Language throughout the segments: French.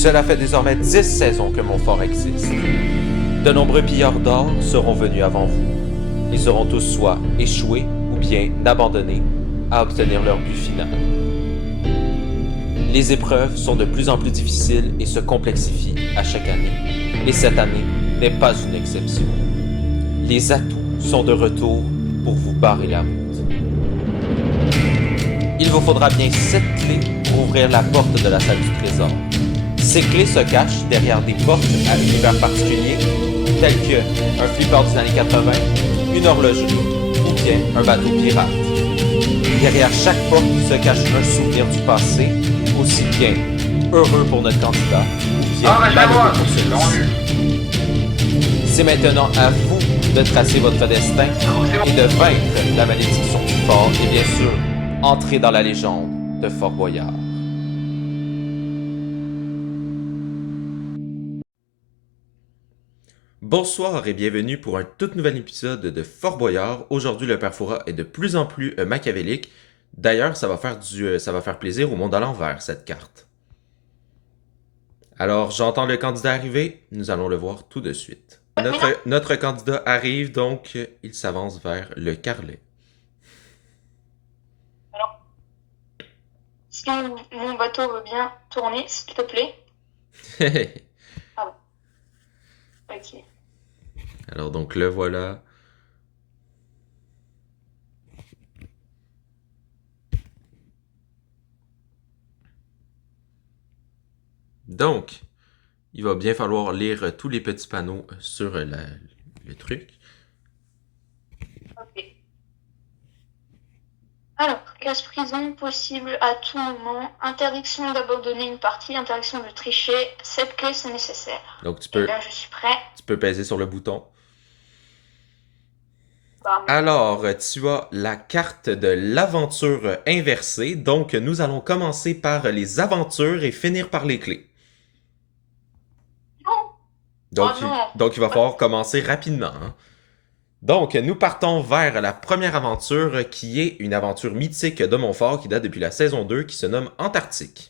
Cela fait désormais 10 saisons que mon fort existe. De nombreux pilleurs d'or seront venus avant vous. Ils auront tous soit échoué ou bien abandonné à obtenir leur but final. Les épreuves sont de plus en plus difficiles et se complexifient à chaque année. Et cette année n'est pas une exception. Les atouts sont de retour pour vous barrer la route. Il vous faudra bien 7 clés pour ouvrir la porte de la salle du trésor. Ces clés se cachent derrière des portes à univers particuliers, tels que un flipper des années 80, une horlogerie ou bien un bateau pirate. Derrière chaque porte se cache un souvenir du passé, aussi bien heureux pour notre candidat ou bien malheureux pour celui-ci. C'est maintenant à vous de tracer votre destin et de vaincre la malédiction du fort et bien sûr, entrer dans la légende de Fort Boyard. Bonsoir et bienvenue pour un tout nouvel épisode de Fort Boyard. Aujourd'hui, le Père Fouras est de plus en plus machiavélique. D'ailleurs, ça va faire plaisir au monde à l'envers, cette carte. Alors, j'entends le candidat arriver. Nous allons le voir tout de suite. Notre candidat arrive, donc il s'avance vers le carrelet. Alors, si mon bateau veut bien tourner, s'il te plaît. Ah bon. Ok. Alors, donc, le voilà. Donc, il va bien falloir lire tous les petits panneaux sur le truc. Ok. Alors, casse-prison possible à tout moment. Interdiction d'abandonner une partie, interdiction de tricher. Cette clé, c'est nécessaire. Donc, Et là, je suis prêt. tu peux peser sur le bouton. Bam. Alors, tu as la carte de l'aventure inversée. Donc, nous allons commencer par les aventures et finir par les clés. Non. Donc, Oh non. donc il va falloir commencer rapidement. Hein. Donc, nous partons vers la première aventure qui est une aventure mythique de Montfort qui date depuis la saison 2 qui se nomme Antarctique.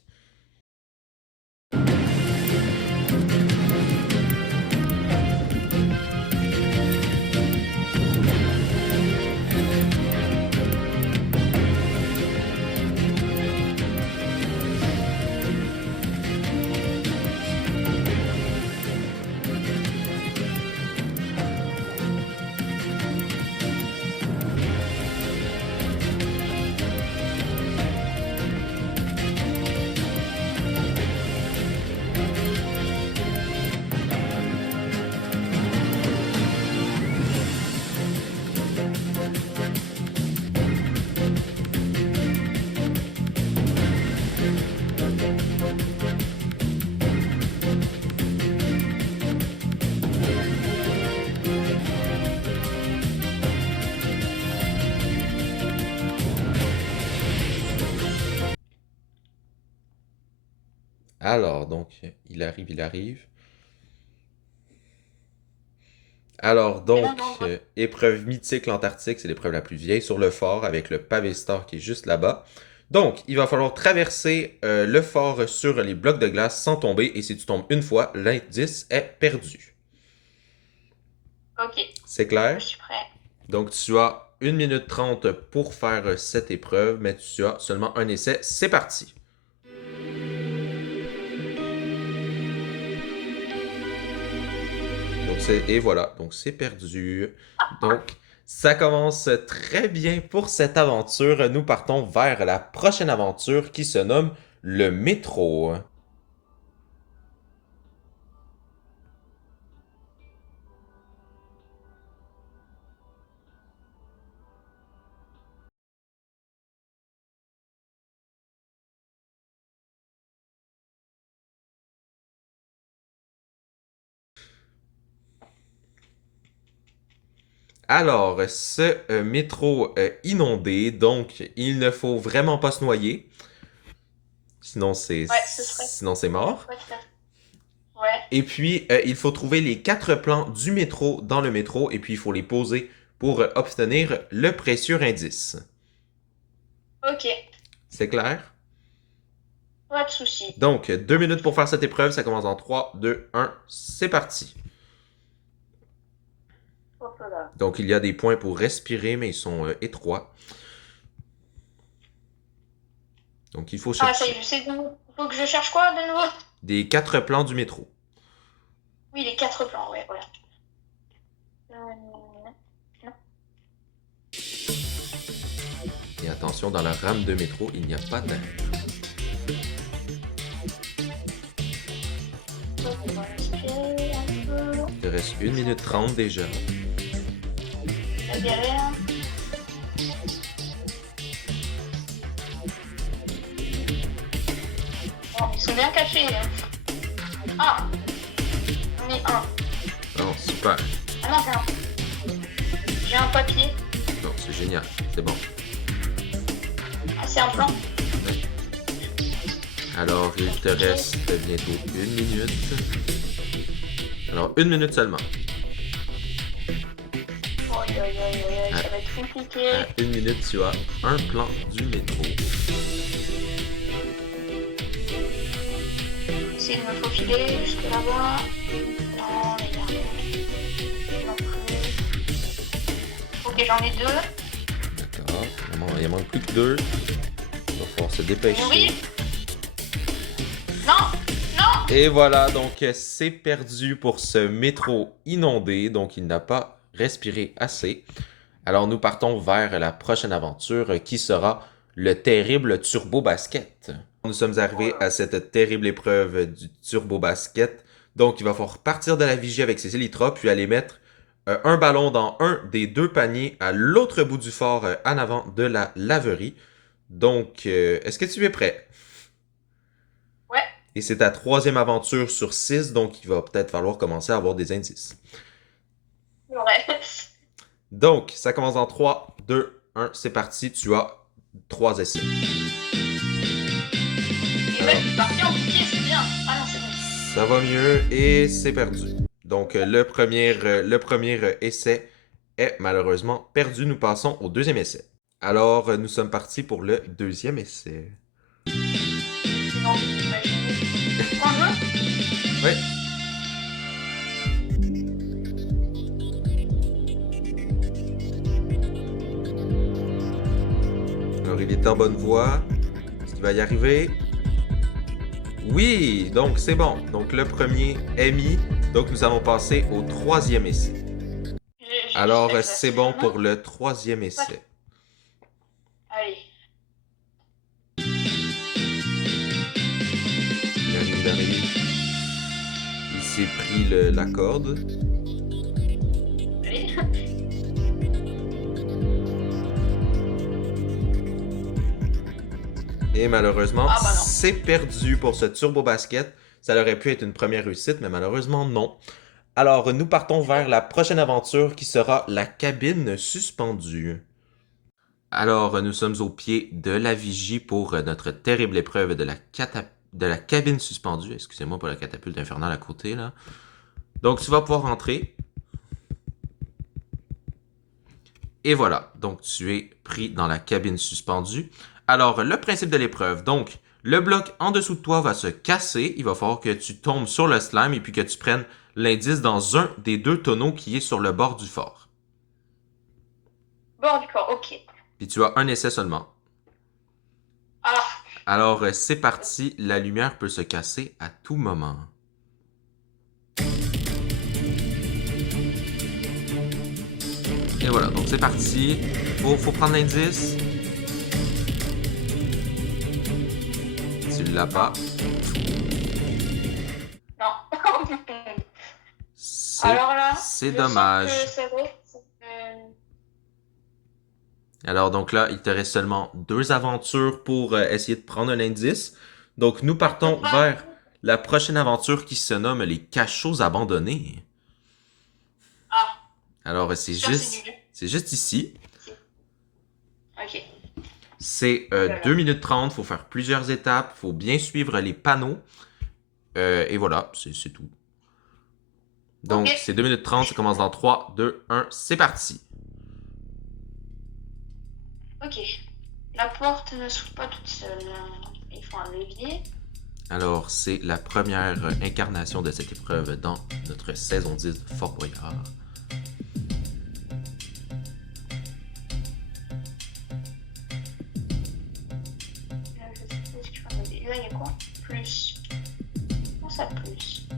Alors, donc, il arrive. Alors, donc, épreuve mythique, l'Antarctique, c'est l'épreuve la plus vieille sur le fort avec le pavé star qui est juste là-bas. Donc, il va falloir traverser le fort sur les blocs de glace sans tomber et si tu tombes une fois, l'indice est perdu. Ok. C'est clair? Je suis prêt. Donc, tu as 1 minute 30 pour faire cette épreuve, mais tu as seulement un essai. C'est parti! Et voilà, donc c'est perdu. Donc, ça commence très bien pour cette aventure. Nous partons vers la prochaine aventure qui se nomme le métro. Alors, ce métro inondé, donc il ne faut vraiment pas se noyer. Sinon, c'est mort. Ouais. Et puis, il faut trouver les 4 plans du métro dans le métro et puis il faut les poser pour obtenir le précieux indice. Ok. C'est clair? Pas de soucis. Donc, 2 minutes pour faire cette épreuve. Ça commence en 3, 2, 1. C'est parti. Hop là. Donc, il y a des points pour respirer, mais ils sont étroits. Donc, il faut Ah, ça y chercher est, je sais d'où. Faut que je cherche quoi de nouveau? des 4 plans du métro. Oui, les 4 plans, ouais, voilà. Non. Et attention, dans la rame de métro, il n'y a pas d'air. Donc, on va respirer un peu. Il te reste 1 minute 30 déjà. La galère. Bon, ils sont bien cachés. Hein. Ah, on est un. Oh, super. Ah non, c'est un. J'ai un papier. Non, c'est génial. C'est bon. Ah, c'est un plan. Alors, il te reste bientôt 1 minute. Alors, 1 minute seulement. Aïe, aïe, aïe, aïe, ça va être compliqué. À 1 minute, tu as un plan du métro. Essayer de me faufiler jusque là-bas. Non, les gars. Non plus. Ok, j'en ai 2. D'accord. Il en manque plus que 2. Il va falloir se dépêcher. Oui. Non, non. Et voilà, donc c'est perdu pour ce métro inondé. Donc, il n'a pas respiré assez. Alors, nous partons vers la prochaine aventure qui sera le terrible Turbo Basket. Nous sommes arrivés à cette terrible épreuve du Turbo Basket. Donc, il va falloir partir de la vigie avec ses élytras, puis aller mettre un ballon dans un des 2 paniers à l'autre bout du fort en avant de la laverie. Donc, est-ce que tu es prêt? Ouais. Et c'est ta 3e aventure sur 6, donc il va peut-être falloir commencer à avoir des indices. Ouais. Donc, ça commence en 3, 2, 1, c'est parti. Tu as 3 essais. Et ouais, c'est parti en piqué, c'est bien. Ah non, c'est bon. Ça va mieux et c'est perdu. Donc, le premier essai est malheureusement perdu. Nous passons au 2e essai. Alors, nous sommes partis pour le 2e essai. J'ai envie d'imaginer. En jeu? Oui. Alors, il est en bonne voie. Est-ce qu'il va y arriver? Oui, donc c'est bon. Donc, le premier est mis. Donc, nous allons passer au 3e essai. Alors, c'est bon pour le 3e essai. Allez. Il arrive. Il s'est pris la corde. Allez. Et malheureusement, Ah bah non. c'est perdu pour ce Turbo Basket. Ça aurait pu être une première réussite, mais malheureusement, non. Alors, nous partons vers la prochaine aventure qui sera la cabine suspendue. Alors, nous sommes au pied de la vigie pour notre terrible épreuve de la cabine suspendue. Excusez-moi pour la catapulte infernale à côté, là. Donc, tu vas pouvoir rentrer. Et voilà, donc tu es pris dans la cabine suspendue. Alors, le principe de l'épreuve, donc, le bloc en dessous de toi va se casser. Il va falloir que tu tombes sur le slime et puis que tu prennes l'indice dans un des 2 tonneaux qui est sur le bord du fort. Bord du corps, ok. Puis tu as un essai seulement. Ah. Alors, c'est parti. La lumière peut se casser à tout moment. Et voilà, donc c'est parti. Faut prendre l'indice. Tu l'as pas. Non. Alors là, c'est je dommage. sens que ça va être, Alors donc là, il te reste seulement 2 aventures pour essayer de prendre un indice. Donc nous partons vers la prochaine aventure qui se nomme les cachots abandonnés. Ah. Alors c'est juste ici. Ok. C'est 2 minutes 30, il faut faire plusieurs étapes, il faut bien suivre les panneaux. Et voilà, c'est tout. Donc Ok. c'est 2 minutes 30, ça commence dans 3, 2, 1, c'est parti. Ok. La porte ne s'ouvre pas toute seule. Il faut un levier. Alors, c'est la première incarnation de cette épreuve dans notre saison 10 de Fort Boyard. Là, il y a quoi? Plus. Comment ça, plus?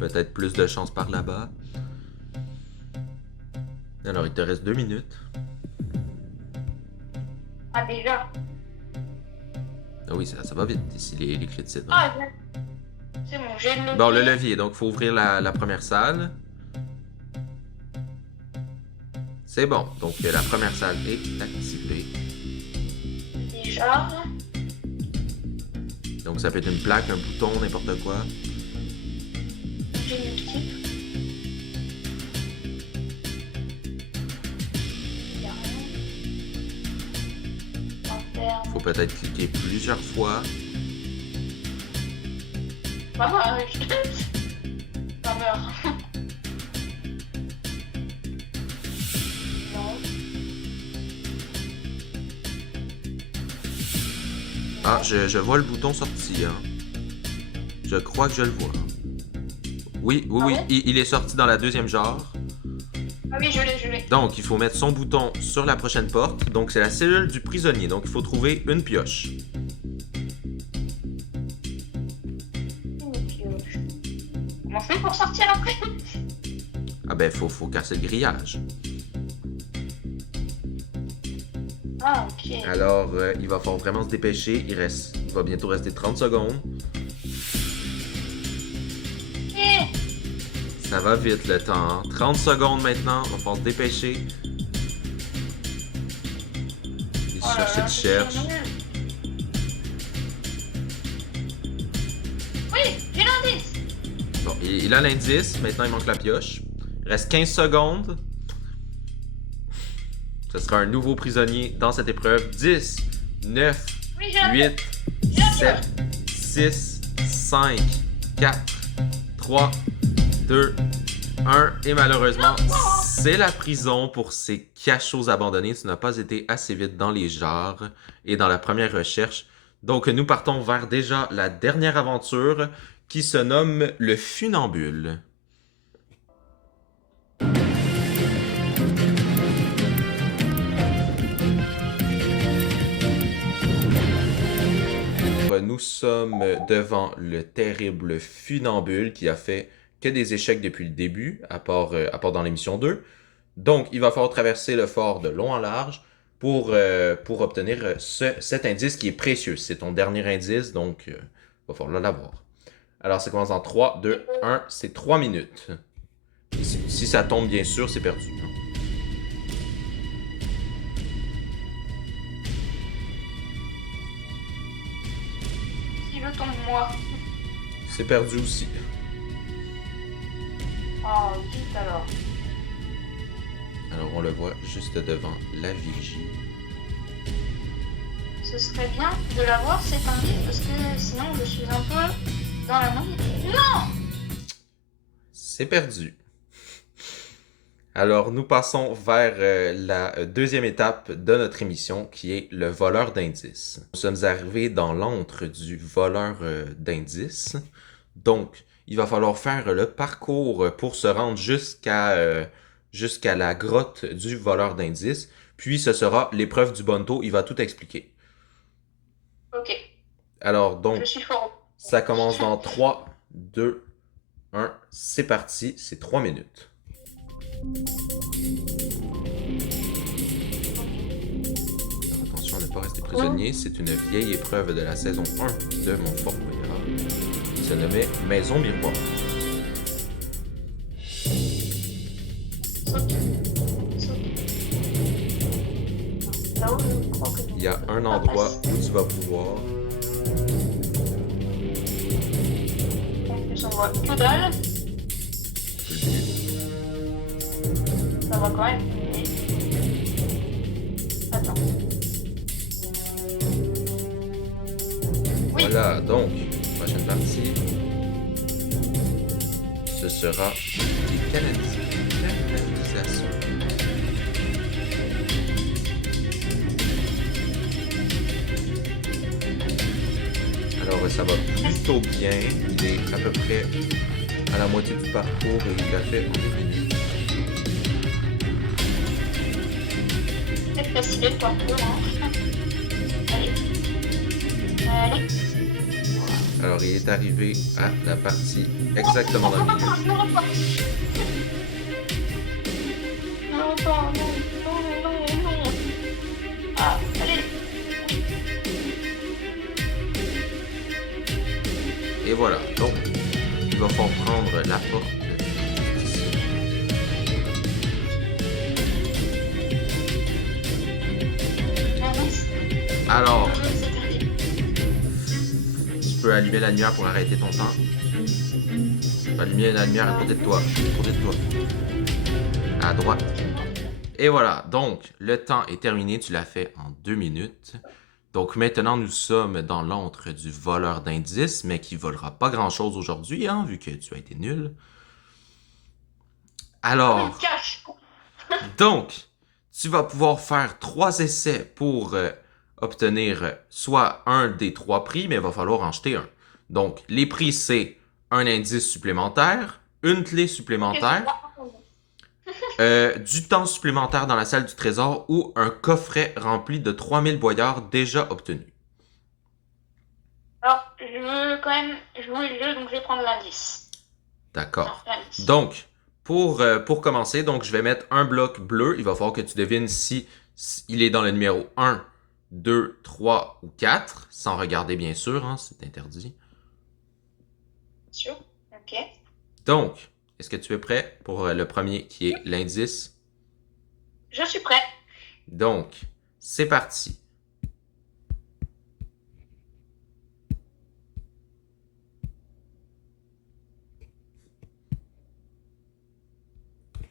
Peut-être plus de chance par là-bas. Alors, il te reste 2 minutes. Ah, déjà? Ah oui, ça va vite ici, les clés de cidre. Ah, c'est bon, j'ai le levier. Bon, le levier, donc il faut ouvrir la première salle. C'est bon, donc la première salle est activée. Déjà. Donc ça peut être une plaque, un bouton, n'importe quoi. J'ai le type. Il y a rien. Faut peut-être cliquer plusieurs fois. Maman, je ça meurt. Non. Ah, je vois le bouton sorti, hein. Je crois que je le vois. Oui, Ah ouais? il est sorti dans la deuxième jarre. Ah oui, je l'ai. Donc, il faut mettre son bouton sur la prochaine porte. Donc, c'est la cellule du prisonnier. Donc, il faut trouver une pioche. Comment on fait pour sortir après? Ah ben, faut casser le grillage. Ah, ok. Alors, il va falloir vraiment se dépêcher. Il va bientôt rester 30 secondes. Eh, Ça va vite le temps. 30 secondes maintenant. On va falloir se dépêcher. Il oh là cherche, là, il c'est cherche. nul. Oui, j'ai l'indice. Bon, il a l'indice. Maintenant, il manque la pioche. Il reste 15 secondes. Ce sera un nouveau prisonnier dans cette épreuve. 10, 9, Oui, j'ai la 8, 7, 6, 5, 4, 3, 2, 1. Et malheureusement, c'est la prison pour ces cachots abandonnés. Tu n'as pas été assez vite dans les jarres et dans la première recherche. Donc, nous partons vers déjà la dernière aventure qui se nomme le funambule. Nous sommes devant le terrible funambule qui a fait que des échecs depuis le début, à part dans l'émission 2. Donc, il va falloir traverser le fort de long en large pour obtenir cet indice qui est précieux. C'est ton dernier indice, donc il va falloir l'avoir. Alors, ça commence en 3, 2, 1, c'est 3 minutes. Et si ça tombe, bien sûr, c'est perdu. Si je tombe, moi. C'est perdu aussi. Oh, vite alors. Alors, on le voit juste devant la vigie. Ce serait bien de l'avoir cet indice parce que sinon je suis un peu dans la main. Non! C'est perdu. Alors, nous passons vers la deuxième étape de notre émission, qui est le voleur d'indices. Nous sommes arrivés dans l'antre du voleur d'indices. Donc, il va falloir faire le parcours pour se rendre jusqu'à la grotte du voleur d'indices. Puis, ce sera l'épreuve du bonneteau. Il va tout expliquer. Ok. Alors, donc, Je suis fort. ça commence dans 3, 2, 1. C'est parti. C'est 3 minutes. Attention à ne pas rester prisonnier, c'est une vieille épreuve de la saison 1 de mon Fort Boyard. Il se nommait Maison Miroir. Là-haut, je crois que Il y a un endroit où tu vas pouvoir. en plus on voit que dalle. Ça va quand même. Attends. Oui. Voilà, donc, prochaine partie. Ce sera les canalisations. Alors, ça va plutôt bien. Il est à peu près à la moitié du parcours et il l'a fait en 2 minutes. C'est facile le parcours, hein. Allez. Alors, il est arrivé à la partie exactement dans le milieu. Non, non. Ah, allez. Et voilà, donc, il va falloir prendre la porte ici. Alors, tu peux allumer la lumière pour arrêter ton temps. Tu peux allumer la lumière à côté de toi. À côté de toi. À droite. Et voilà, donc, le temps est terminé. Tu l'as fait en 2 minutes. Donc maintenant, nous sommes dans l'antre du voleur d'indices, mais qui volera pas grand-chose aujourd'hui, hein, vu que tu as été nul. Alors, donc, tu vas pouvoir faire 3 essais pour obtenir soit un des 3 prix, mais il va falloir en jeter un. Donc, les prix, c'est un indice supplémentaire, une clé supplémentaire, du temps supplémentaire dans la salle du trésor ou un coffret rempli de 3000 boyards déjà obtenus. Alors, je veux quand même jouer le jeu, donc je vais prendre l'indice. D'accord. Donc, pour commencer, donc je vais mettre un bloc bleu. Il va falloir que tu devines si il est dans le numéro 1, 2, 3 ou 4, sans regarder bien sûr, hein, c'est interdit. Sûr? Ok. Donc, est-ce que tu es prêt pour le premier qui est l'indice? Je suis prêt. Donc, c'est parti.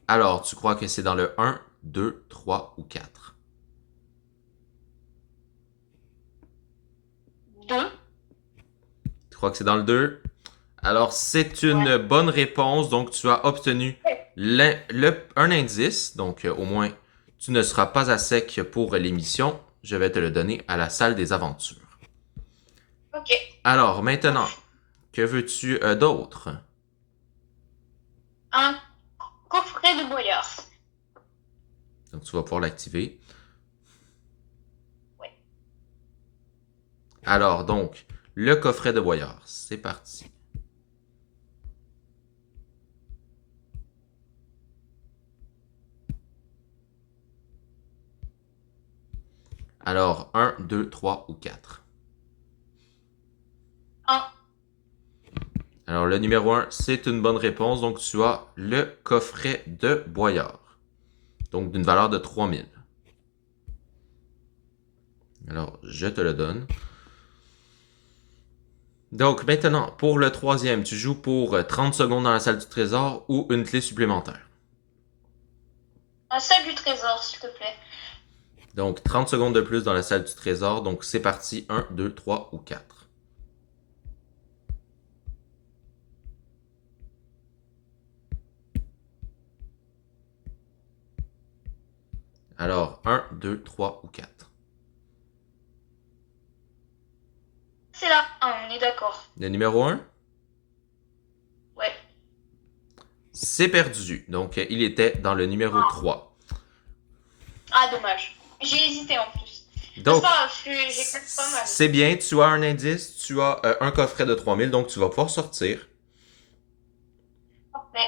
Alors, tu crois que c'est dans le 1, 2, 3 ou 4? 2. Tu crois que c'est dans le 2? Alors, c'est une bonne réponse. Donc, tu as obtenu un indice. Donc, au moins, tu ne seras pas à sec pour l'émission. Je vais te le donner à la salle des aventures. Ok. Alors, maintenant, que veux-tu d'autre? Un coffret de boyard. Donc, tu vas pouvoir l'activer. Ouais. Alors, donc, le coffret de boyard. C'est parti. Alors, 1, 2, 3 ou 4? 1. Alors, le numéro 1, c'est une bonne réponse. Donc, tu as le coffret de boyard. Donc, d'une valeur de 3000. Alors, je te le donne. Donc, maintenant, pour le troisième, tu joues pour 30 secondes dans la salle du trésor ou une clé supplémentaire. La salle du trésor, s'il te plaît. Donc, 30 secondes de plus dans la salle du trésor. Donc, c'est parti. 1, 2, 3 ou 4. Alors, 1, 2, 3 ou 4. C'est là. 1, on est d'accord. Le numéro 1? Ouais. C'est perdu. Donc, il était dans le numéro 3. Ah, dommage. J'ai hésité en plus. Donc, j'ai quand même pas mal. c'est bien. Tu as un indice. Tu as un coffret de 3000. Donc, tu vas pouvoir sortir. Parfait.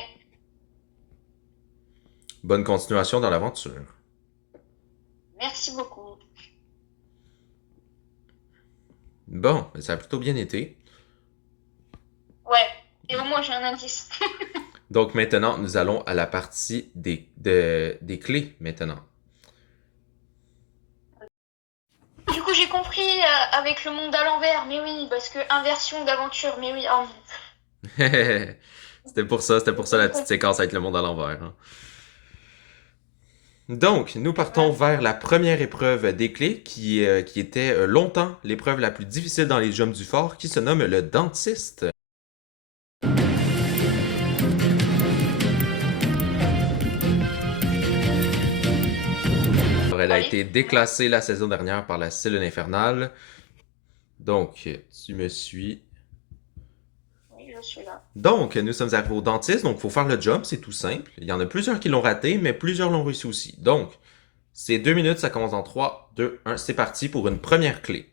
Bonne continuation dans l'aventure. Merci beaucoup. Bon, ça a plutôt bien été. Ouais. Et au moins, j'ai un indice. Donc maintenant, nous allons à la partie des clés maintenant. Du coup, j'ai compris avec le monde à l'envers. Mais oui, parce que inversion d'aventure. Mais oui, oh. C'était pour ça la petite séquence avec le monde à l'envers. Hein. Donc, nous partons vers la première épreuve des clés qui était longtemps l'épreuve la plus difficile dans les Jumps du Fort, qui se nomme le dentiste. Elle a été déclassée la saison dernière par la Cylone Infernale. Donc, tu me suis. Oui, je suis là. Donc, nous sommes arrivés au dentiste, donc il faut faire le job, c'est tout simple. Il y en a plusieurs qui l'ont raté, mais plusieurs l'ont réussi aussi. Donc, c'est 2 minutes, ça commence en 3, 2, 1, c'est parti pour une première clé.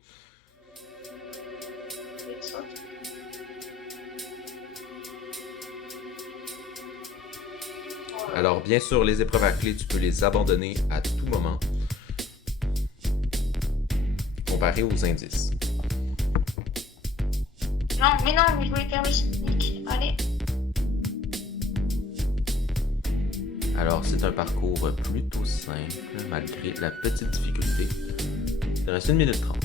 Alors, bien sûr, les épreuves à clé, tu peux les abandonner à tout moment. Comparé aux indices. Non, mais je voulais faire le sneak. Allez. Alors, c'est un parcours plutôt simple, malgré la petite difficulté. Il reste 1 minute 30.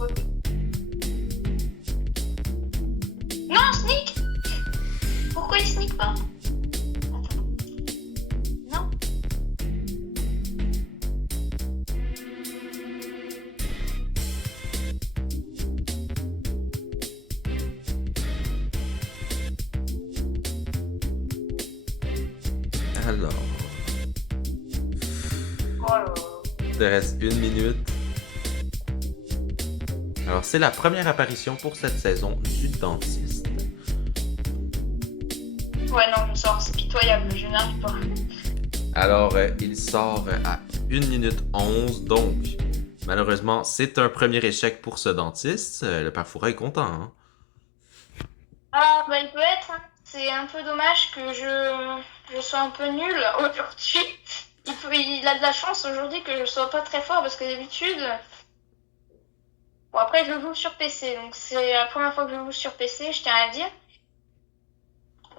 Okay. Non, sneak! Pourquoi il sneak pas? Non. Alors, il te reste 1 minute. Alors, c'est la première apparition pour cette saison du dentiste. Ouais, non, je sors, c'est pitoyable, je n'arrive pas. Alors, il sort à 1 minute 11, donc malheureusement, c'est un premier échec pour ce dentiste. Le père Fouras est content, hein? Ah, bah il peut être, hein. C'est un peu dommage que je sois un peu nulle aujourd'hui. Il a de la chance aujourd'hui que je sois pas très fort parce que d'habitude... Bon, après, je joue sur PC, donc c'est la première fois que je joue sur PC, je tiens à le dire.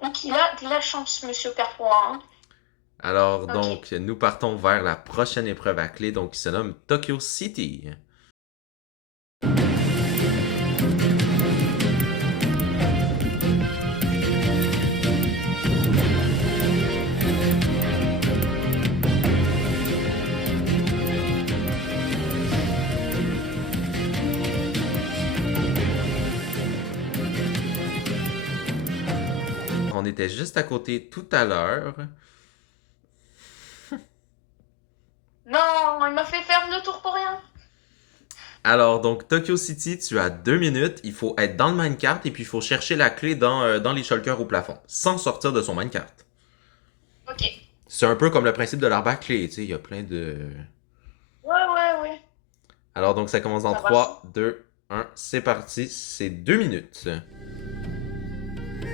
Donc il a de la chance, monsieur Perfroy. Hein. Alors, donc, nous partons vers la prochaine épreuve à clé, donc qui se nomme Tokyo City. On était juste à côté tout à l'heure. Non, il m'a fait faire le tour pour rien. Alors, donc, Tokyo City, tu as 2 minutes. Il faut être dans le minecart et puis il faut chercher la clé dans les shulkers au plafond, sans sortir de son minecart. Ok. C'est un peu comme le principe de l'arbre à clé, tu sais, il y a plein de... Ouais. Alors, donc, ça commence dans 3, 2, 1, c'est parti. C'est 2 minutes.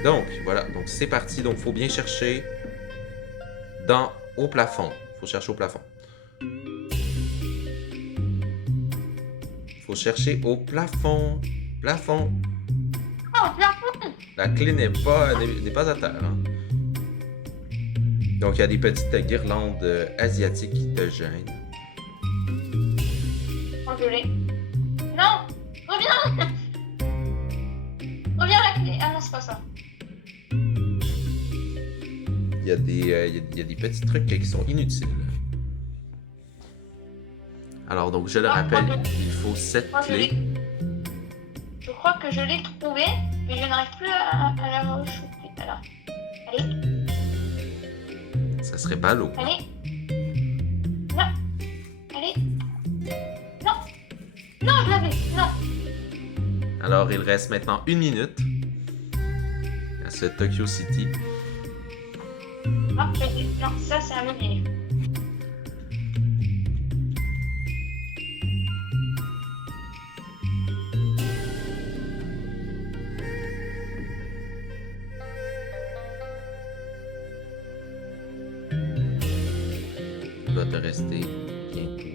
Donc, voilà, donc c'est parti. Donc, il faut bien chercher au plafond. Il faut chercher au plafond. Il faut chercher au plafond. Plafond. Oh, plafond! La clé n'est pas à terre. Hein. Donc, il y a des petites guirlandes asiatiques qui te gênent. Oh, je l'ai. Non! Reviens! Reviens à la clé. Ah non, c'est pas ça. Il y a des petits trucs qui sont inutiles. Alors, donc, je le rappelle, il faut 7 clés. Je crois que je l'ai trouvé, mais je n'arrive plus à la rechoper. Alors, allez. Ça serait pas l'eau. Allez. Non. Allez. Non. Non, je l'avais. Non. Alors, il reste maintenant 1 minute à ce Tokyo City. Ah, non, ça c'est un meublier. Il doit te rester bientôt.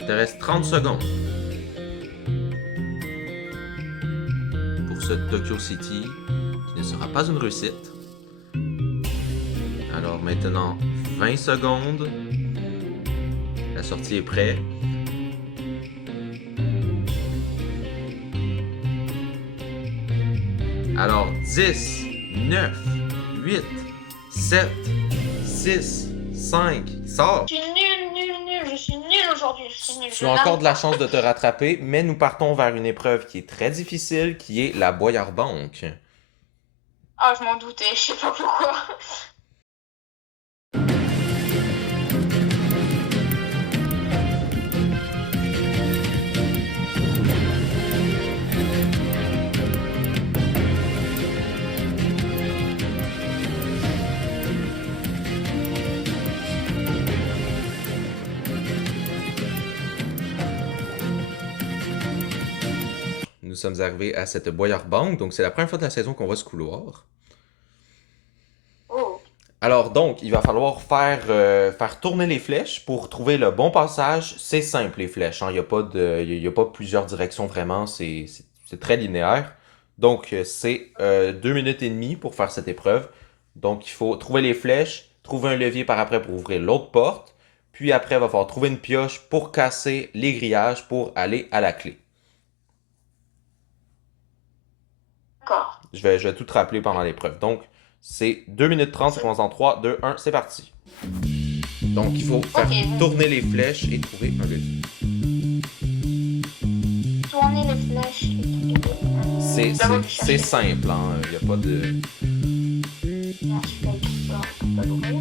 Il te reste 30 secondes pour ce Tokyo City qui ne sera pas une réussite. Alors maintenant, 20 secondes. La sortie est prête. Alors, 10, 9, 8, 7, 6, 5, sors! Je suis nul. Je suis nul aujourd'hui. Je suis nul. Tu as encore de la chance de te rattraper, mais nous partons vers une épreuve qui est très difficile, qui est la Boyard Bank. Ah, je m'en doutais. Je sais pas pourquoi. sommes arrivés à cette Boyard Bank. Donc, c'est la première fois de la saison qu'on voit ce couloir. Oh, Alors, donc, il va falloir faire tourner les flèches pour trouver le bon passage. C'est simple, les flèches, hein. Il n'y a pas il y a pas plusieurs directions vraiment. C'est très linéaire. Donc, c'est 2 minutes et demie pour faire cette épreuve. Donc, il faut trouver les flèches, trouver un levier par après pour ouvrir l'autre porte. Puis après, il va falloir trouver une pioche pour casser les grillages pour aller à la clé. d'accord. Je vais tout te rappeler pendant l'épreuve. Donc, c'est 2 minutes 30, ça commence en 3, 2, 1, c'est parti. Donc, il faut faire Ok, tourner les flèches et trouver un levier. tourner les flèches et C'est simple, hein. Il n'y a pas de... Non, celui-là, il faut pas l'ouvrir.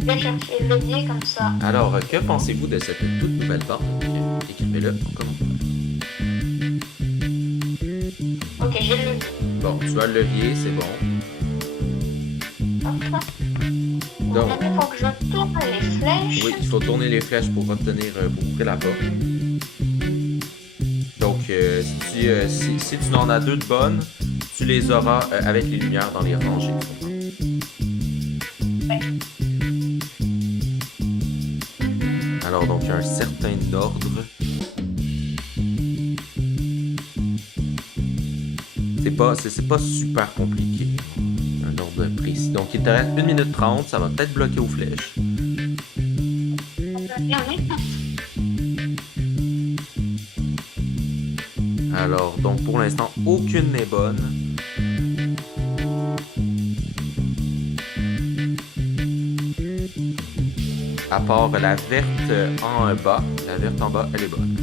Je vais chercher le levier comme ça. Alors, que pensez-vous de cette toute nouvelle banque? Écrivez-le en commentaire. Ok, j'ai le levier. Bon, tu as le levier, c'est bon. Hop. Donc, Maintenant, il faut que je tourne les flèches. oui, il faut tourner les flèches pour obtenir, pour ouvrir la porte. Donc, si tu en as deux de bonnes, tu les auras avec les lumières dans les rangées. Ouais. Alors, donc, il y a un certain ordre. C'est pas super compliqué. Un ordre précis. Donc, il te reste 1 minute 30. Ça va peut-être bloquer aux flèches. Alors, donc, pour l'instant, aucune n'est bonne. À part la verte en bas. La verte en bas, elle est bonne.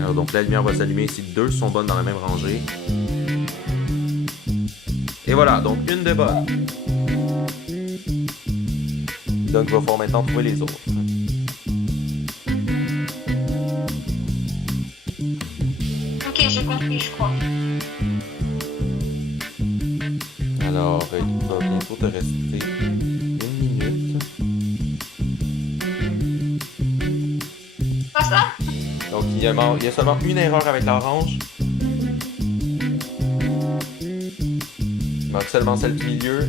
Alors, donc, la lumière va s'allumer si deux sont bonnes dans la même rangée. Et voilà, donc une de bonne. Donc, il va falloir maintenant trouver les autres. Ok, j'ai compris, je crois. Alors, il va bientôt te rester 1 minute. Pas ça? Donc, il y a seulement une erreur avec l'orange. Il manque seulement celle du milieu.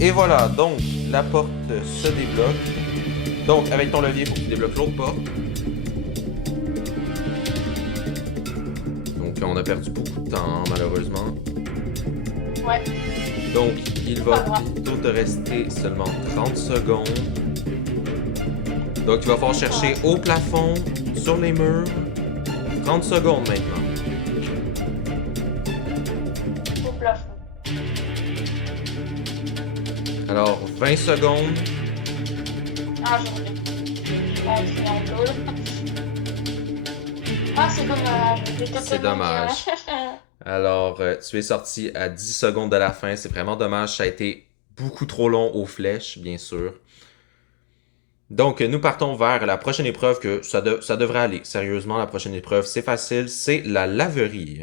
Et voilà, donc, la porte se débloque. Donc, avec ton levier, il faut que tu débloques l'autre porte. Donc, on a perdu beaucoup de temps, malheureusement. Ouais. Donc, il va Pas grave. bientôt te rester seulement 30 secondes. Donc, tu vas falloir chercher au plafond, sur les murs. 30 secondes maintenant. Au plafond. Alors, 20 secondes. Ah, j'ai oublié. Ah, c'est un drôle. Ah, c'est dommage. J'étais C'est tellement dommage. bien. Alors, tu es sorti à 10 secondes de la fin. C'est vraiment dommage. Ça a été beaucoup trop long aux flèches, bien sûr. Donc, nous partons vers la prochaine épreuve que ça devrait aller. Sérieusement, la prochaine épreuve, c'est facile. C'est la laverie.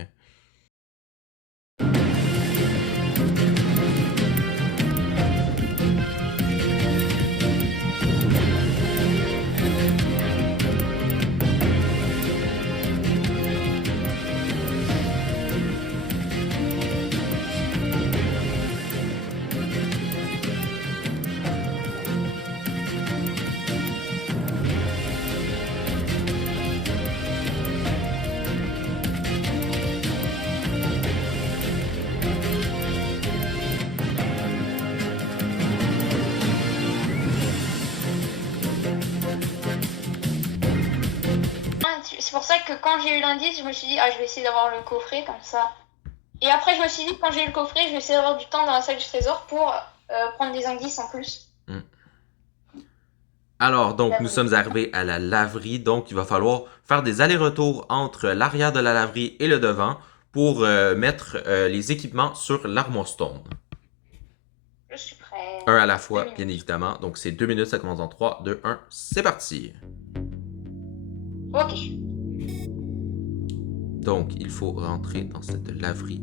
C'est pour ça que quand j'ai eu l'indice, je me suis dit, ah, je vais essayer d'avoir le coffret comme ça. Et après, je me suis dit, quand j'ai eu le coffret, je vais essayer d'avoir du temps dans la salle du trésor pour prendre des indices en plus. Alors, donc, nous sommes arrivés à la laverie. Donc, il va falloir faire des allers-retours entre l'arrière de la laverie et le devant pour mettre les équipements sur l'armoire stone. Je suis prêt. Un à la fois, 2 minutes. bien évidemment. Donc, c'est 2 minutes, ça commence en 3, 2, 1, c'est parti. Ok. Donc, il faut rentrer dans cette laverie.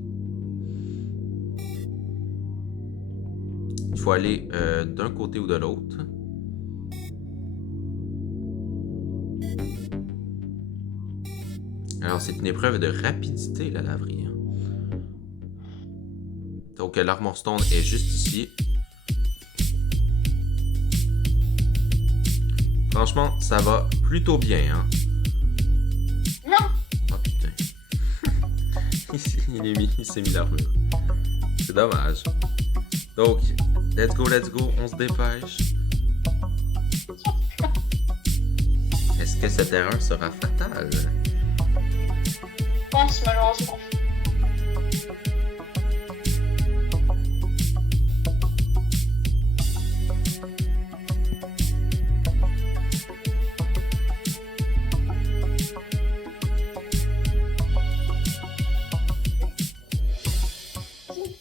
Il faut aller d'un côté ou de l'autre. Alors, c'est une épreuve de rapidité, la laverie. Hein. Donc, l'Armor Stone est juste ici. Franchement, ça va plutôt bien. Hein. Non! Oh putain. il s'est mis l'armure. C'est dommage. Donc, let's go, on se dépêche. Est-ce que cette erreur sera fatale? Je pense malheureusement.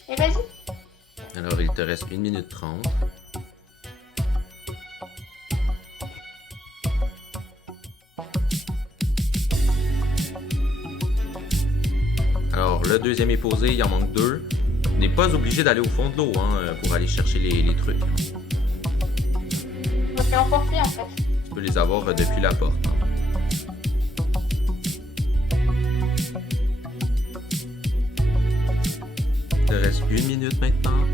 Et vas-y. Alors, il te reste 1 minute 30. Alors, le deuxième est posé, il en manque 2. Tu n'es pas obligé d'aller au fond de l'eau hein, pour aller chercher les trucs. Je me fais emporter en fait. Tu peux les avoir depuis la porte. Hein. Il te reste 1 minute maintenant.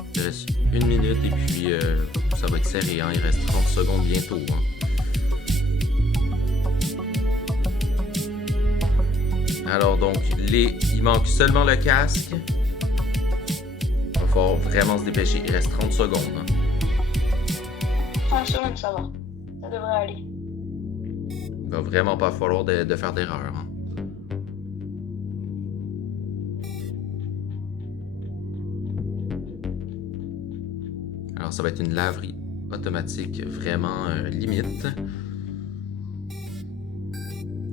Il te reste 1 minute et puis ça va être serré. Hein. Il reste 30 secondes bientôt. Hein. Alors donc, il manque seulement le casque. Il va falloir vraiment se dépêcher. Il reste 30 secondes. Hein. 30 secondes, ça va. Ça devrait aller. Il va vraiment pas falloir de faire d'erreur. Hein. Alors ça va être une laverie automatique vraiment limite.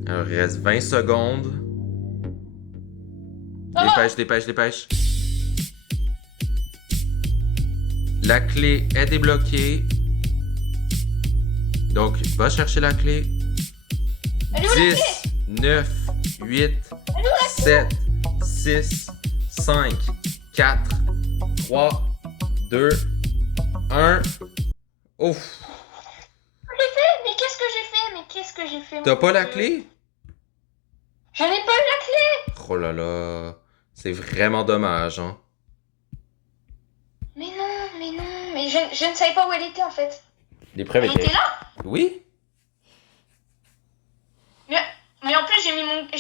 Alors il reste 20 secondes. Dépêche. La clé est débloquée. Donc, va chercher la clé. 10, 9, 8, 7, 6, 5, 4, 3, 2, 1. Ouf! Mais qu'est-ce que j'ai fait? T'as pas la clé? Je n'ai pas eu la clé! Oh là là. C'est vraiment dommage, hein. Mais je ne savais pas où elle était en fait. L'épreuve Elle était là? Oui? Mais en plus j'ai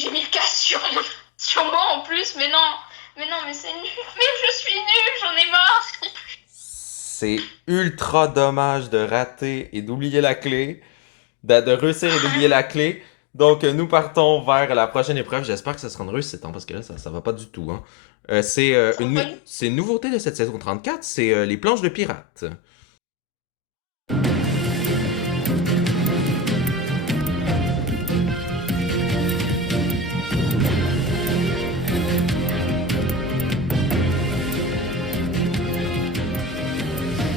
mis le casque sur moi en plus, mais c'est nul. Mais je suis nulle, j'en ai marre. C'est ultra dommage de rater et d'oublier la clé. De réussir et d'oublier la clé. Donc, nous partons vers la prochaine épreuve. J'espère que ça sera une réussite, hein, parce que là, ça va pas du tout. Hein. C'est une nouveauté de cette saison 34, c'est les planches de pirates.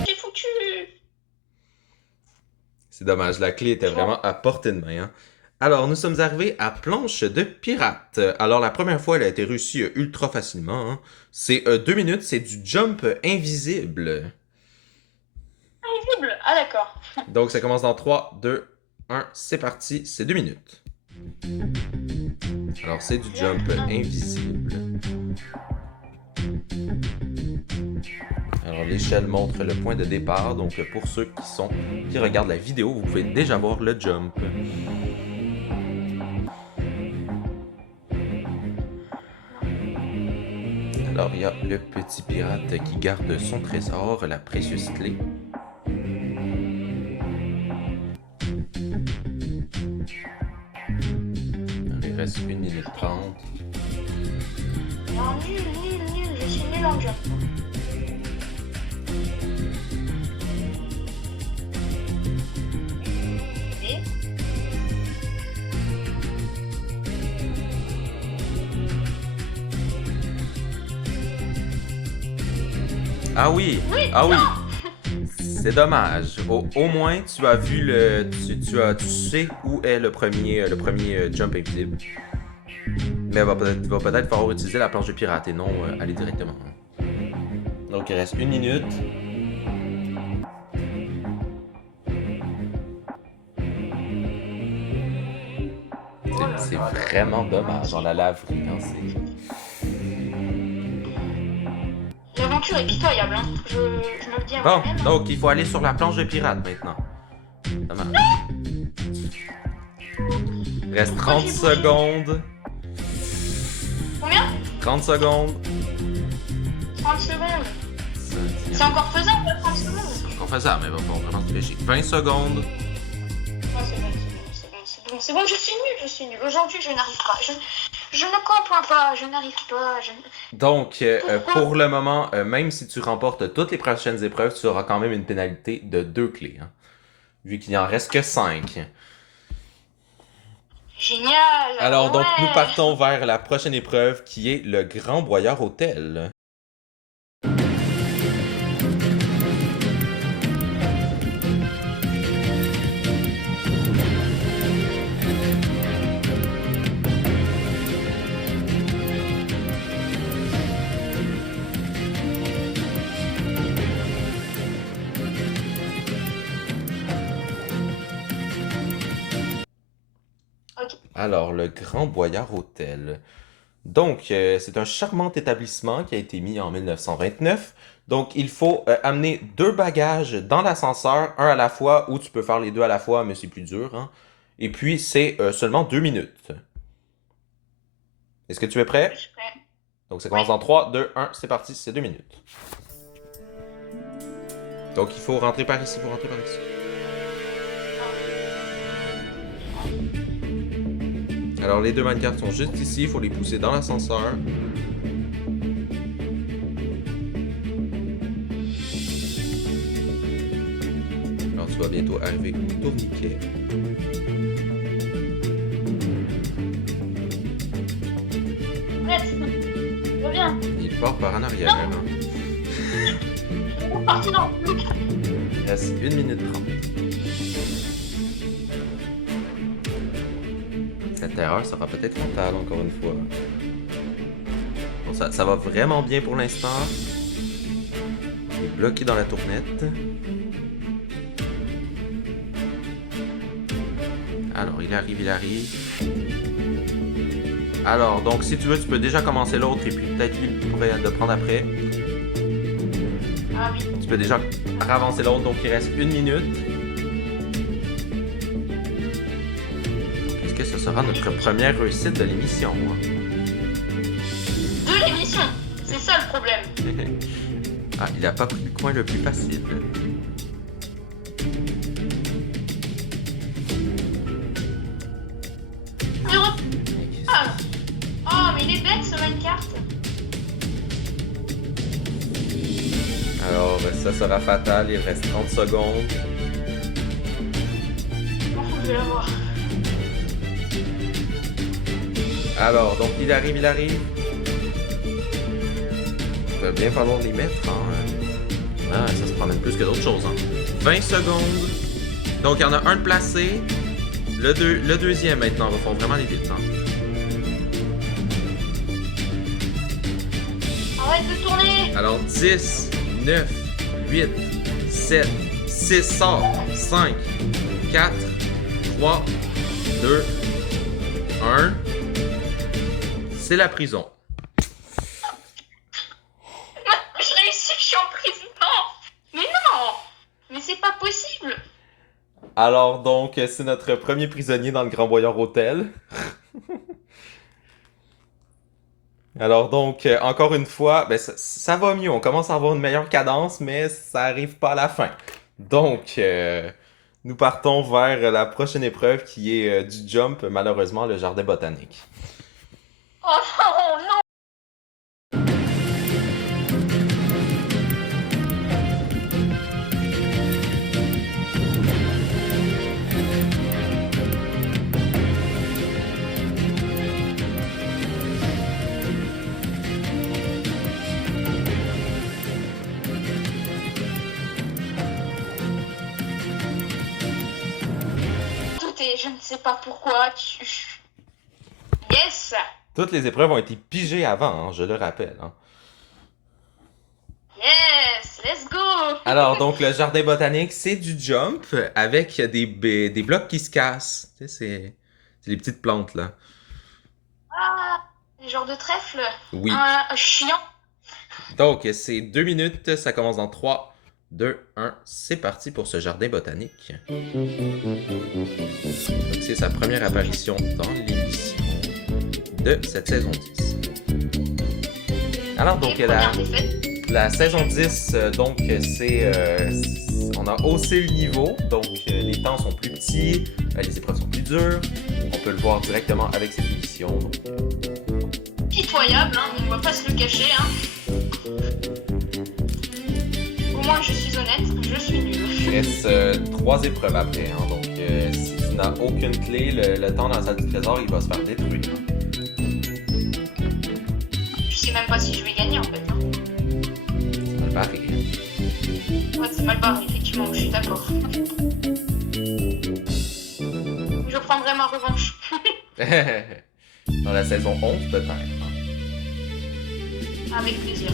J'ai foutu. C'est dommage, la clé était vraiment à portée de main. Hein. Alors, nous sommes arrivés à planche de pirate. Alors, la première fois, elle a été réussie ultra facilement. Hein. C'est 2 minutes, c'est du jump invisible. Invisible? Ah, d'accord. Donc, ça commence dans 3, 2, 1, c'est parti, c'est 2 minutes. Alors, c'est du jump invisible. Alors, l'échelle montre le point de départ. Donc, pour ceux qui regardent la vidéo, vous pouvez déjà voir le jump. Alors, il y a le petit pirate qui garde son trésor, la précieuse clé. Il reste 1 minute 30. Non, nul, je suis nul en jump. Et Ah oui! Ah oui! C'est dommage. Au moins, tu as vu tu sais où est le premier jump invisible. Mais il va peut-être falloir utiliser la planche de pirate et non aller directement. Donc il reste 1 minute. C'est vraiment dommage dans la laverie. Hein, L'aventure est pitoyable, hein. Je me le dis à bon, moi-même. donc il faut aller sur la planche de pirate maintenant. Dommage. Il reste 30 secondes. Combien? 30 secondes. 30 secondes. C'est encore faisable, 30 secondes? C'est encore faisable, mais il va falloir vraiment se dépêcher. 20 secondes. Oh, c'est bon, je suis nul. Aujourd'hui, je n'arrive pas. Je ne comprends pas, je n'arrive pas. Donc, pour le moment, même si tu remportes toutes les prochaines épreuves, tu auras quand même une pénalité de 2 clés. Hein, vu qu'il n'y en reste que 5. Génial! Alors, donc, ouais. nous partons vers la prochaine épreuve qui est le Grand Boyard Hôtel. Alors, le Grand Boyard Hôtel. Donc, c'est un charmant établissement qui a été mis en 1929. Donc, il faut amener 2 bagages dans l'ascenseur, un à la fois, ou tu peux faire les 2 à la fois, mais c'est plus dur. Hein. Et puis, c'est seulement 2 minutes. Est-ce que tu es prêt? Je suis prêt. Donc, ça commence dans 3, 2, 1, c'est parti, c'est 2 minutes. Donc, il faut rentrer par ici, Alors, les 2 mannequins sont juste ici, il faut les pousser dans l'ascenseur. Alors, tu vas bientôt arriver au tourniquet. Arrête, reviens. Il part par en arrière. Hein. On est parti dans le bloc. Il reste 1 minute 30. Cette erreur sera peut-être fatale, encore une fois. Bon, ça va vraiment bien pour l'instant. Il est bloqué dans la tournette. Alors, il arrive. Alors, donc, si tu veux, tu peux déjà commencer l'autre et puis peut-être lui pourrait le prendre après. Ah oui. Tu peux déjà avancer l'autre, donc il reste 1 minute. Est-ce que ce sera notre première réussite de l'émission? De l'émission, c'est ça le problème. Ah, il a pas pris le coin le plus facile. Oh, mais il est bête ce minecart. Alors, ça sera fatal, il reste 30 secondes. Oh, je vais l'avoir. Alors, donc il arrive. Il va bien falloir les mettre en... Ah, ça se promène plus que d'autres choses. Hein. 20 secondes. Donc, il y en a un de placé. Le deuxième, maintenant, va falloir vraiment aller vite. Hein. Arrête de tourner. Alors, 10, 9, 8, 7, 6, sort. 5, 4, 3, 2, 1. C'est la prison. Je réussis, je suis en prison. Mais non. Mais c'est pas possible. Alors donc, c'est notre premier prisonnier dans le Grand Boyard Hôtel. Alors donc, encore une fois, ben, ça va mieux. On commence à avoir une meilleure cadence, mais ça arrive pas à la fin. Donc, nous partons vers la prochaine épreuve qui est du jump, malheureusement, le jardin botanique. Oh non. Je ne sais pas pourquoi tu... Yes. Toutes les épreuves ont été pigées avant, hein, je le rappelle. Hein. Yes, let's go! Alors, donc, le jardin botanique, c'est du jump avec des blocs qui se cassent. Tu sais, c'est les petites plantes, là. Ah, des genres de trèfle. Oui. Un chiant. Donc, c'est 2 minutes, ça commence dans 3, 2, 1, c'est parti pour ce jardin botanique. Donc, c'est sa première apparition dans l'émission de cette saison 10. Alors, donc, la saison 10, donc, on a haussé le niveau, donc les temps sont plus petits, les épreuves sont plus dures, on peut le voir directement avec cette émission. Donc, pitoyable, hein, on va pas se le cacher. Hein. Au moins, je suis honnête, je suis nul. Il reste 3 épreuves après, hein, donc si tu n'as aucune clé, le temps dans la salle du trésor, il va se faire détruire. Hein. Je sais même pas si je vais gagner en fait. Hein. C'est mal barré. Ouais, c'est mal barré, effectivement, je suis d'accord. Je prendrai ma revanche. Dans la saison 11, peut-être. Hein. Avec plaisir.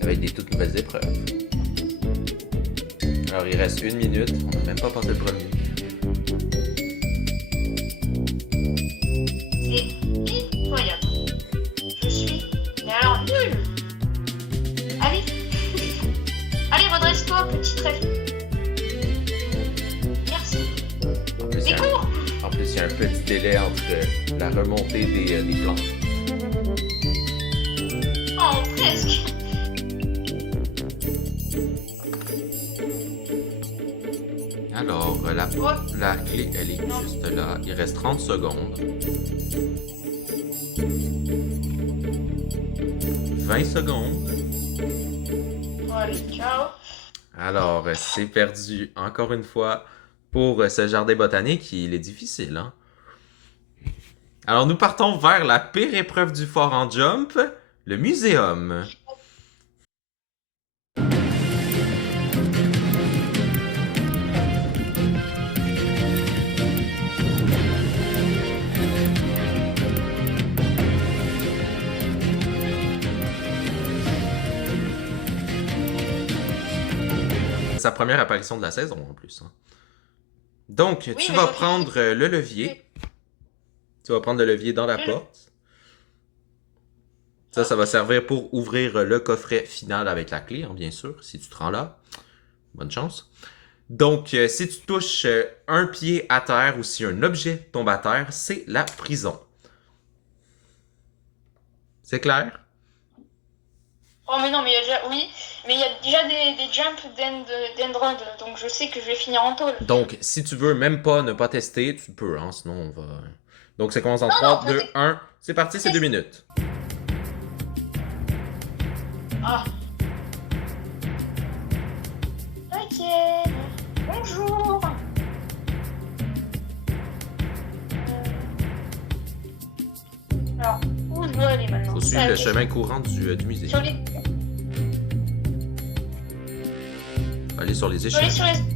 Avec des toutes nouvelles épreuves. Alors, il reste 1 minute. On n'a même pas passé le premier. C'est pitoyable. Je suis... Mais alors, nul. Allez. Allez, redresse-toi, petit trèfle. Merci. En plus, il y a un petit délai entre la remontée des plantes. Oh, presque. Alors, la clé, elle est juste là. Il reste 30 secondes. 20 secondes. Allez, ciao. Alors, c'est perdu encore une fois pour ce jardin botanique. Il est difficile, hein? Alors, nous partons vers la pire épreuve du fort en jump, le muséum. Sa première apparition de la saison en plus. Hein. Donc, Oui, tu vas prendre le levier. Tu vas prendre le levier dans la porte. Ça va servir pour ouvrir le coffret final avec la clé, hein, bien sûr, si tu te rends là. Bonne chance. Donc, si tu touches un pied à terre ou si un objet tombe à terre, c'est la prison. C'est clair? Oh mais non, mais il y a déjà... Oui, mais il y a déjà des jumps d'end run, donc je sais que je vais finir en tôle. Donc, si tu veux même pas ne pas tester, tu peux, hein, sinon on va... Donc, ça commence en 3, 2, 1. C'est parti, c'est 2 minutes. Ah. Ok. Bonjour. Alors, où je dois aller maintenant? Faut suivre le chemin courant du musée. Sur les... Aller sur les Je dois aller échelles. sur les...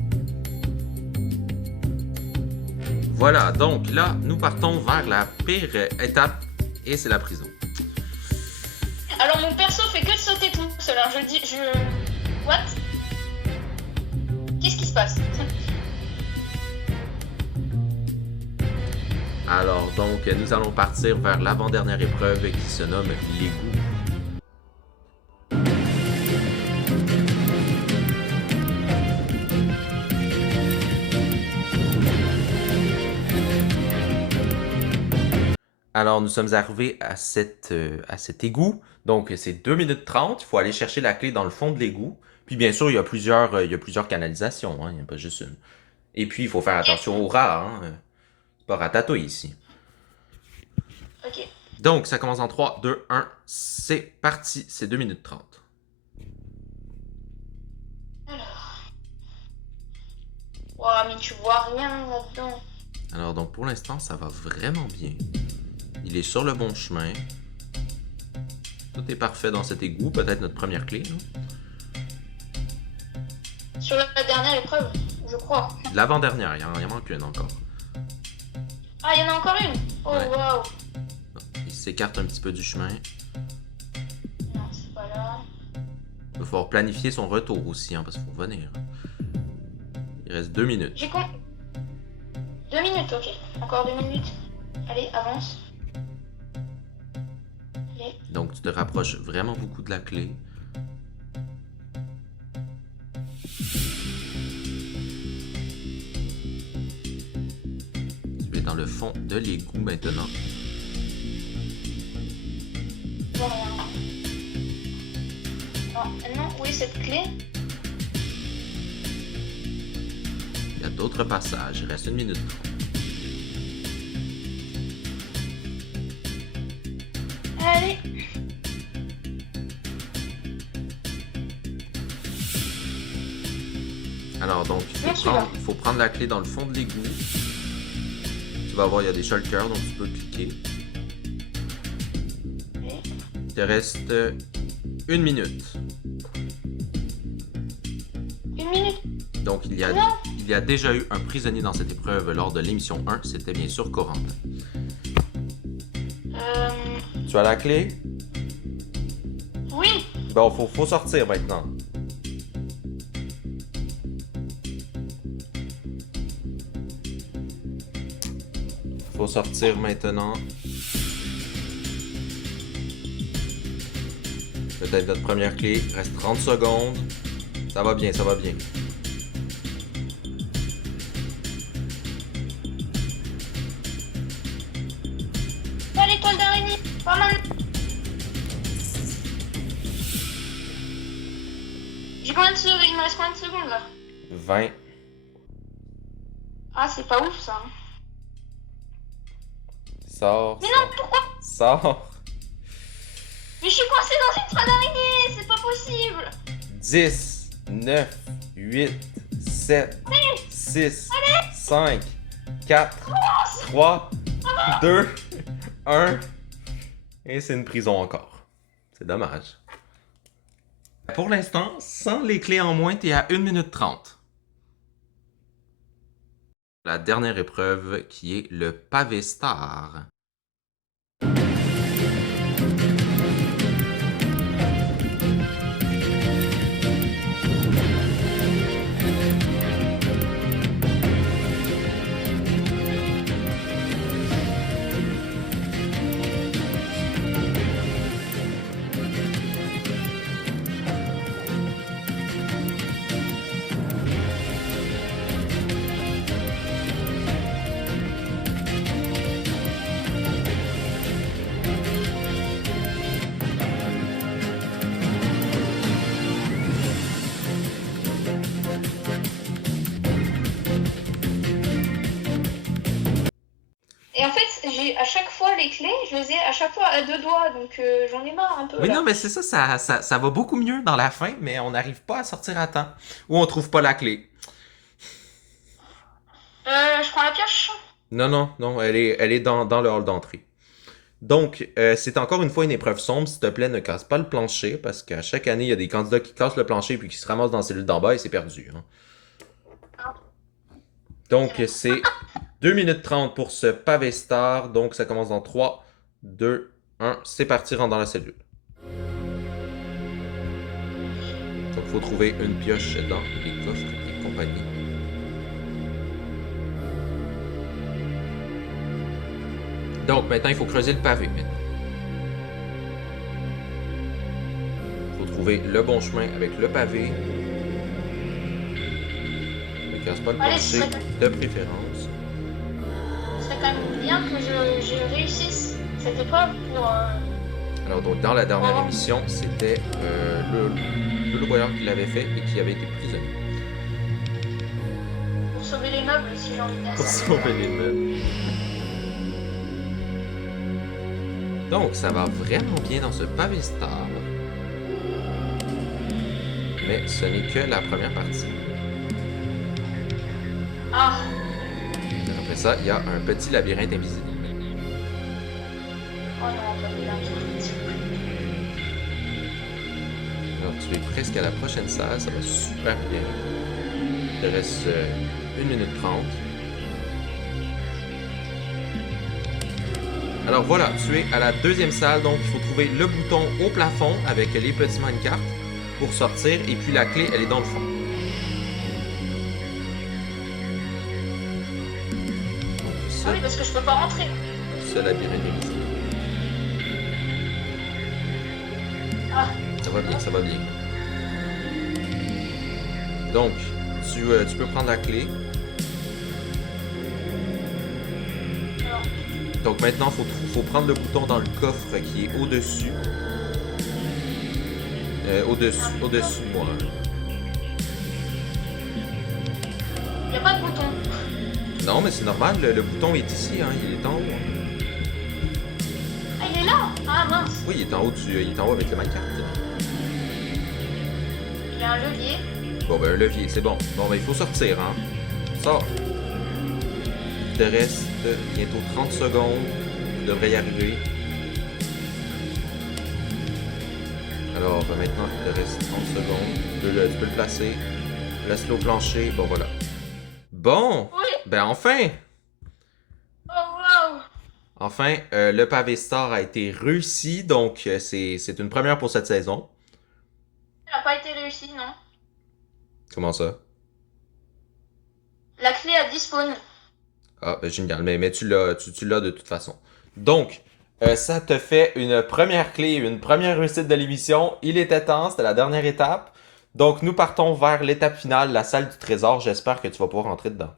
Voilà, donc là, nous partons vers la pire étape, et c'est la prison. Alors mon perso fait que de sauter tout seul, alors je dis... What? Qu'est-ce qui se passe? Alors, donc, nous allons partir vers l'avant-dernière épreuve qui se nomme l'égout. Alors, nous sommes arrivés à cet égout. Donc, c'est 2 minutes 30. Il faut aller chercher la clé dans le fond de l'égout. Puis, bien sûr, il y a plusieurs canalisations. Hein, il n'y a pas juste une. Et puis, il faut faire attention aux rats. Hein. C'est pas ratatouille ici. Ok. Donc, ça commence en 3, 2, 1. C'est parti. C'est 2 minutes 30. Alors... Wow, mais tu vois rien là-dedans. Alors, donc, pour l'instant, ça va vraiment bien. Il est sur le bon chemin. Tout est parfait dans cet égout. Peut-être notre première clé. Hein? Sur la dernière épreuve, je crois. L'avant-dernière. Il en manque une encore. Ah, il y en a encore une. Oh, Ouais. waouh. Non, ici, s'écarte un petit peu du chemin. Non, c'est pas là. Il va falloir planifier son retour aussi, hein, parce qu'il faut revenir. Il reste 2 minutes. J'ai con... 2 minutes, ok. Encore 2 minutes. Allez, avance. Allez. Donc, tu te rapproches vraiment beaucoup de la clé. Tu es dans le fond de l'égout maintenant. Je vois rien. Non, maintenant, où est cette clé? Il y a d'autres passages. Il reste 1 minute 30. Allez. Alors, donc, il faut prendre la clé dans le fond de l'égout. Tu vas voir, il y a des shulkers, donc tu peux cliquer. Allez. Il te reste 1 minute. 1 minute. Donc, il y a déjà eu un prisonnier dans cette épreuve lors de l'émission 1. C'était bien sûr Corentin. Tu as la clé? Oui. Bon, faut sortir maintenant. Faut sortir maintenant. Peut-être notre première clé. Il reste 30 secondes. Ça va bien, ça va bien. Pas l'étoile d'araignée. Pas mal. J'ai combien de secondes? Il me reste combien de secondes là? 20. Ah, c'est pas ouf ça. Sors. Mais non, pourquoi? Sors. Mais je suis coincée dans une toile d'araignée, c'est pas possible. 10, 9, 8, 7, 6, 5, 4, 3, 2, 1. Et c'est une prison encore. C'est dommage. Pour l'instant, sans les clés en moins, t'es à 1 minute 30. La dernière épreuve qui est le pavé star. Et en fait, j'ai à chaque fois les clés, je les ai à chaque fois à 2 doigts, donc j'en ai marre un peu. Oui, là. non, mais c'est ça va beaucoup mieux dans la fin, mais on n'arrive pas à sortir à temps. Ou on trouve pas la clé. Je prends la pioche. Non, elle est dans le hall d'entrée. Donc, c'est encore une fois une épreuve sombre. S'il te plaît, ne casse pas le plancher, parce qu'à chaque année, il y a des candidats qui cassent le plancher puis qui se ramassent dans la cellule d'en bas et c'est perdu. Hein. Donc, c'est 2 minutes 30 pour ce pavé star. Donc, ça commence dans 3, 2, 1. C'est parti, rentre dans la cellule. Donc, il faut trouver une pioche dans les coffres et compagnie. Donc, maintenant, il faut creuser le pavé. Il faut trouver le bon chemin avec le pavé. Ne casse pas le plancher de préférence. Ce serait quand même bien que je réussisse cette épreuve pour... Alors, donc, dans la dernière émission, c'était le voyeur qui l'avait fait et qui avait été prisonnier. Pour sauver les meubles, si j'ai envie de dire Pour ça. sauver les meubles. Donc, ça va vraiment bien dans ce pavé star. Mais ce n'est que la première partie. Ah, Après ça, il y a un petit labyrinthe invisible. oh non, pas de labyrinthe. Alors, tu es presque à la prochaine salle, ça va super bien. Il te reste 1 minute 30. Alors voilà, tu es à la deuxième salle, donc il faut trouver le bouton au plafond avec les petits minecarts pour sortir, et puis la clé, elle est dans le fond. Donc, Ah oui, parce que je peux pas rentrer. ce labyrinthe est ici. Ah, Ça va bien, ça va bien. Donc, tu peux prendre la clé. alors, Donc maintenant, faut prendre le bouton dans le coffre qui est au-dessus. Au-dessus de moi. il n'y a pas de bouton. Non, mais c'est normal, le bouton est ici, hein, il est en haut. Hein. Ah, il est là. Ah mince. Oui, il est en haut, il est en haut avec le minecart. Il y a un levier. Bon, ben un levier, c'est bon. Bon, ben il faut sortir, hein. Sors. Il te reste bientôt 30 secondes. Tu devrais y arriver. Alors, maintenant, il te reste 30 secondes. Tu peux le placer. Laisse-le au plancher. Bon, voilà. Bon! Oui. Ben enfin! Oh waouh. Enfin, le pavé star a été réussi. Donc, c'est une première pour cette saison. Ça n'a pas été réussi, non. Comment ça? La clé a despawn. Ah, ben génial. Mais tu l'as de toute façon. Donc, ça te fait une première clé, une première réussite de l'émission. Il était temps, c'était la dernière étape. Donc, nous partons vers l'étape finale, la salle du trésor. J'espère que tu vas pouvoir rentrer dedans.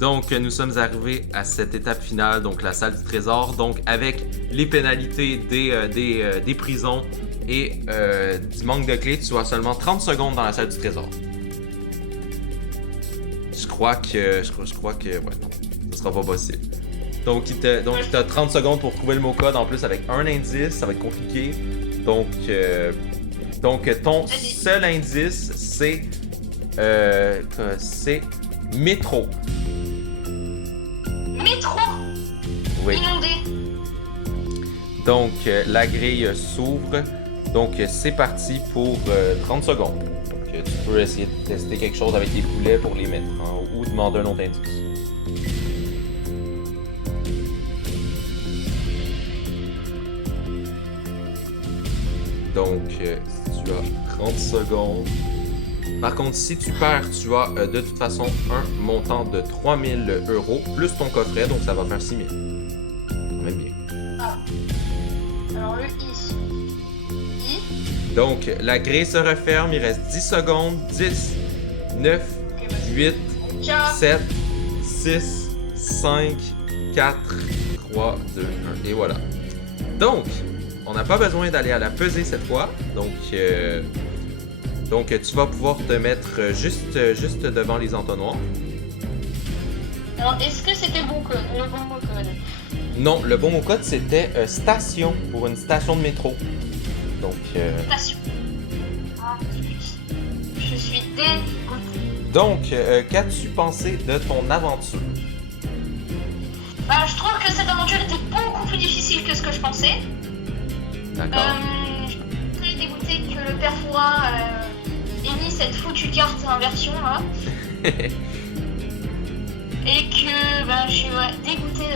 Donc, nous sommes arrivés à cette étape finale, donc la salle du trésor. Donc, avec les pénalités des prisons et du manque de clés, tu as seulement 30 secondes dans la salle du trésor. Je crois que ouais, non, ce sera pas possible. Donc, il t'a 30 secondes pour trouver le mot code, en plus avec un indice, ça va être compliqué. Donc ton seul indice, c'est métro. Métro. Oui. Inondé. Donc, la grille s'ouvre. Donc, c'est parti pour 30 secondes. Donc, tu peux essayer de tester quelque chose avec tes boulets pour les mettre, hein, ou demander un autre indice. Donc, tu as 30 secondes. Par contre, si tu perds, tu as de toute façon un montant de 3000 € plus ton coffret, donc ça va faire 6000. Quand même bien. Ah. Alors le I. Donc, la grille se referme, il reste 10 secondes. 10, 9, 8, 7, 6, 5, 4, 3, 2, 1. Et voilà. Donc, on n'a pas besoin d'aller à la pesée cette fois. Donc, tu vas pouvoir te mettre juste devant les entonnoirs. Alors, est-ce que c'était le bon code? Non, le bon mot code, c'était station, pour une station de métro. Donc, Station. Ah, je suis dégoûtée. Donc, qu'as-tu pensé de ton aventure? Bah, je trouve que cette aventure était beaucoup plus difficile que ce que je pensais. D'accord. Je suis très dégoûtée que le père Fouras ait mis cette foutue carte inversion là. Et que bah, je suis dégoûtée,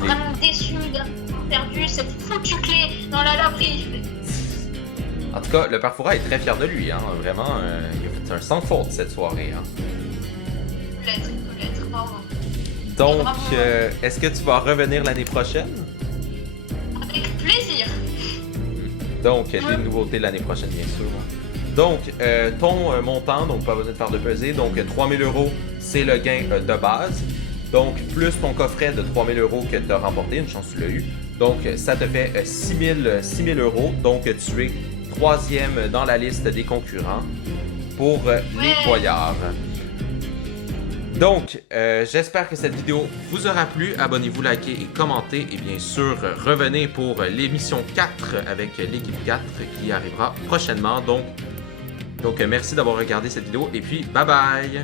vraiment déçue d'avoir perdu cette foutue clé dans la laverie. En tout cas, le père Fouras est très fier de lui, hein. Vraiment, il a fait un sans faute cette soirée, hein. Peut-être, bravo. Donc, Bravo. est-ce que tu vas revenir l'année prochaine? Avec plaisir. Donc, des nouveautés l'année prochaine, bien sûr. Donc, ton montant, donc pas besoin de faire de pesée, donc 3000 €, c'est le gain de base. Donc, plus ton coffret de 3000 € que tu as remporté, une chance tu l'as eu. Donc, ça te fait 6000 €. Donc, tu es 3e dans la liste des concurrents pour les boyards. Donc, j'espère que cette vidéo vous aura plu. Abonnez-vous, likez et commentez. Et bien sûr, revenez pour l'émission 4 avec l'équipe 4 qui arrivera prochainement. Donc merci d'avoir regardé cette vidéo et puis bye bye!